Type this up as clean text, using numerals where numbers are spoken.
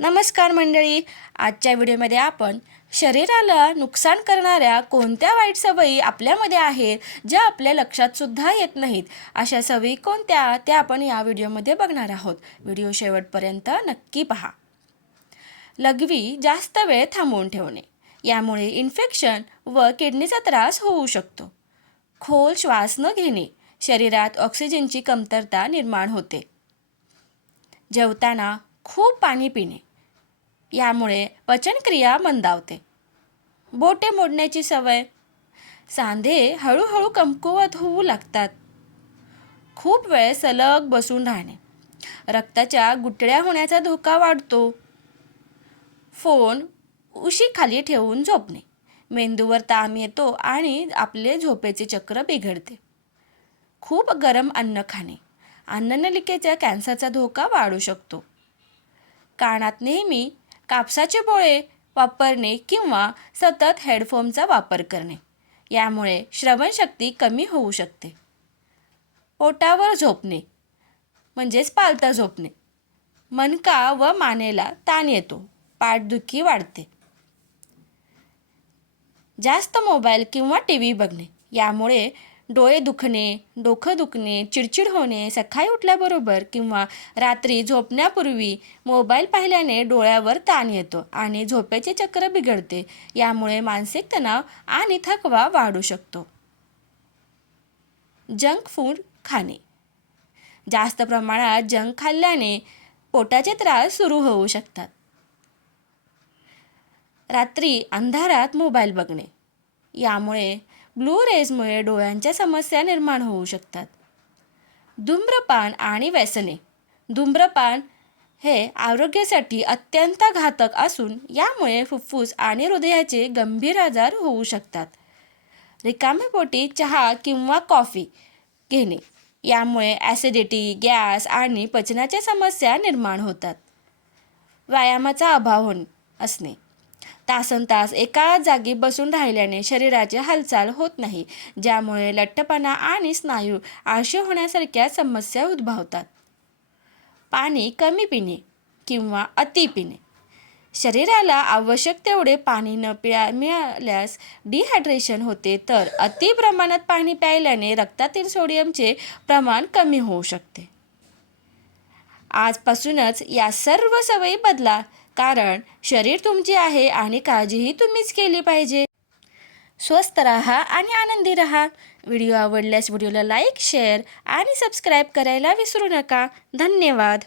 नमस्कार मंडळी. आजच्या व्हिडिओमध्ये आपण शरीराला नुकसान करणाऱ्या कोणत्या वाईट सवयी आपल्यामध्ये आहेत ज्या आपल्या लक्षात सुद्धा येत नाहीत, अशा सवयी कोणत्या त्या आपण या व्हिडिओमध्ये बघणार आहोत. व्हिडिओ शेवटपर्यंत नक्की पहा. लघवी जास्त वेळ थांबवून ठेवणे, यामुळे इन्फेक्शन व किडनीचा त्रास होऊ शकतो. खोल श्वास न घेणे, शरीरात ऑक्सिजनची कमतरता निर्माण होते. जेवताना खूप पाणी पिणे, यामुळे पचनक्रिया मंदावते. बोटे मोडण्याची सवय, सांधे हळूहळू कमकुवत होऊ लागतात. खूप वेळ सलग बसून राहणे, रक्ताच्या गुठळ्या होण्याचा धोका वाढतो. फोन उशीखाली ठेवून झोपणे, मेंदूवर ताण येतो आणि आपले झोपेचे चक्र बिघडते. खूप गरम अन्न खाणे, अन्ननलिकेच्या कॅन्सरचा धोका वाढू शकतो. कानात नेहमी कापसाचे बोळे वापरणे किंवा सतत हेडफोनचा वापर करणे, यामुळे श्रवणशक्ती कमी होऊ शकते. पोटावर झोपणे म्हणजेच पालथा झोपणे, मणका व मानेला ताण येतो, पाठदुखी वाढते. जास्त मोबाईल किंवा टी व्ही बघणे, यामुळे डोळे दुखणे, डोकं दुखणे, चिडचिड होणे, सकाळी उठल्याबरोबर किंवा रात्री झोपण्यापूर्वी मोबाईल पाहिल्याने डोळ्यावर ताण येतो आणि झोपेचे चक्र बिघडते. यामुळे मानसिक तणाव आणि थकवा वाढू शकतो. जंक फूड खाणे, जास्त प्रमाणात जंक खाल्ल्याने पोटाचे त्रास सुरू होऊ शकतात. रात्री अंधारात मोबाईल बघणे, यामुळे ब्लू रेजमुळे डोळ्यांच्या समस्या निर्माण होऊ शकतात. धूम्रपान आणि व्यसने, धूम्रपान हे आरोग्यासाठी अत्यंत घातक असून यामुळे फुफ्फुस आणि हृदयाचे गंभीर आजार होऊ शकतात. रिकाम्या पोटी चहा किंवा कॉफी घेणे, यामुळे ॲसिडिटी, गॅस आणि पचनाच्या समस्या निर्माण होतात. व्यायामाचा अभाव असणे, तासनतास एका जागी बसून राहिल्याने शरीराची हालचाल होत नाही, ज्यामुळे लठ्ठपणा आणि स्नायू आळशी होण्यासारख्या समस्या उद्भवतात. पाणी कमी पिणे किंवा अति पिणे, शरीराला आवश्यक तेवढे पाणी न मिळाल्यास डिहायड्रेशन होते, तर अति प्रमाणात पाणी प्यायल्याने रक्तातील सोडियमचे प्रमाण कमी होऊ शकते. आजपासूनच या सर्व सवयी बदला, कारण शरीर तुमचे आहे आणि काळजीही तुम्हीच केली पाहिजे. स्वस्थ राहा आणि आनंदी राहा. व्हिडिओ आवडल्यास व्हिडिओला लाईक, शेअर आणि सबस्क्राईब करायला विसरू नका. धन्यवाद.